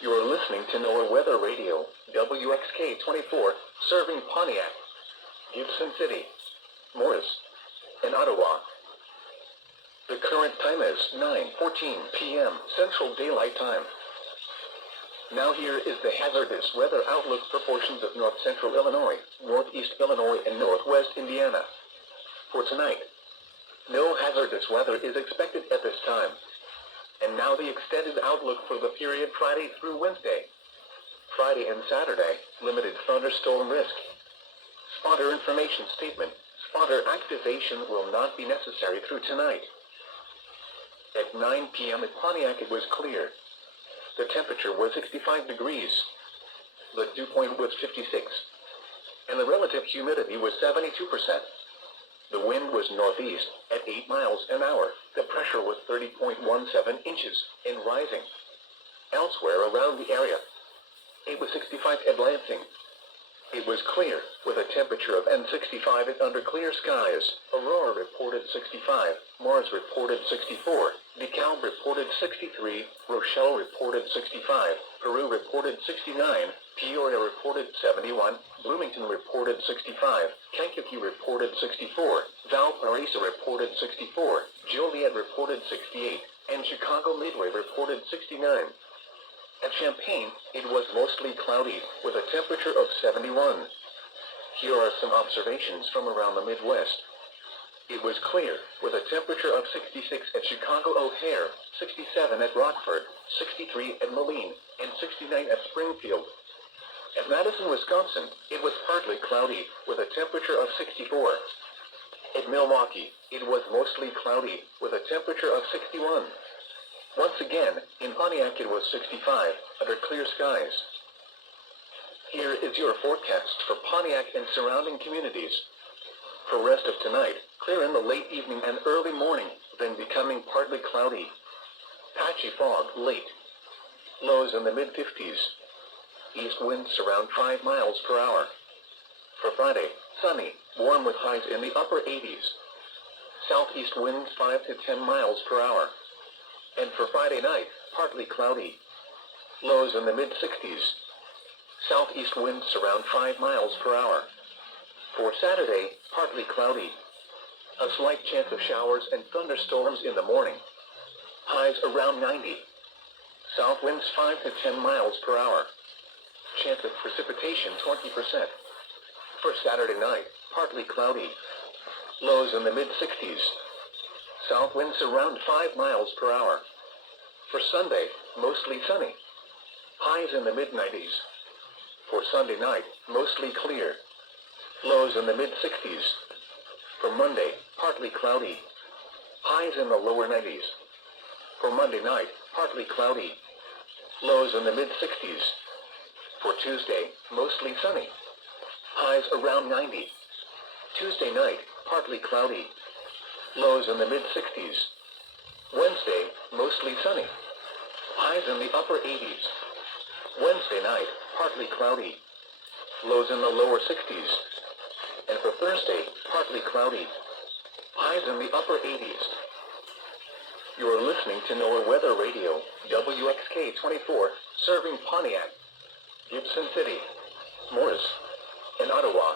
You are listening to NOAA Weather Radio, WXK24, serving Pontiac, Gibson City, Morris, and Ottawa. The current time is 9:14 p.m. Central Daylight Time. Now here is the hazardous weather outlook for portions of north central Illinois, northeast Illinois, and northwest Indiana. For tonight, no hazardous weather is expected at this time. And now the extended outlook for the period Friday through Wednesday. Friday and Saturday, limited thunderstorm risk. Spotter information statement. Spotter activation will not be necessary through tonight. At 9 p.m. at Pontiac it was clear. The temperature was 65 degrees. The dew point was 56. And the relative humidity was 72%. The wind was northeast at 8 miles an hour. The pressure was 30.17 inches and rising. Elsewhere around the area, it was 65 at Lansing. It was clear, with a temperature of N65 under clear skies. Aurora reported 65, Mars reported 64, DeKalb reported 63, Rochelle reported 65, Peru reported 69, Peoria reported 71, Bloomington reported 65, Kankakee reported 64, Valparaiso reported 64, Joliet reported 68, and Chicago Midway reported 69. At Champaign, it was mostly cloudy, with a temperature of 71. Here are some observations from around the Midwest. It was clear, with a temperature of 66 at Chicago O'Hare, 67 at Rockford, 63 at Moline, and 69 at Springfield. At Madison, Wisconsin, it was partly cloudy, with a temperature of 64. At Milwaukee, it was mostly cloudy, with a temperature of 61. Once again, in Pontiac it was 65, under clear skies. Here is your forecast for Pontiac and surrounding communities. For rest of tonight, clear in the late evening and early morning, then becoming partly cloudy. Patchy fog late. Lows in the mid-50s. East winds around 5 miles per hour. For Friday, sunny, warm with highs in the upper 80s. Southeast winds 5 to 10 miles per hour. And for Friday night, partly cloudy. Lows in the mid-60s. Southeast winds around 5 miles per hour. For Saturday, partly cloudy. A slight chance of showers and thunderstorms in the morning. Highs around 90. South winds 5 to 10 miles per hour. Chance of precipitation 20%. For Saturday night, partly cloudy. Lows in the mid-60s. South winds around 5 miles per hour. For Sunday, mostly sunny. Highs in the mid-90s. For Sunday night, mostly clear. Lows in the mid-60s. For Monday, partly cloudy. Highs in the lower 90s. For Monday night, partly cloudy. Lows in the mid-60s. For Tuesday, mostly sunny. Highs around 90. Tuesday night, partly cloudy. Lows in the mid-60s. Wednesday, mostly sunny. Highs in the upper 80s. Wednesday night, partly cloudy. Lows in the lower 60s. And for Thursday, partly cloudy. Highs in the upper 80s. You are listening to NOAA Weather Radio, WXK24, serving Pontiac, Gibson City, Morris, and Ottawa.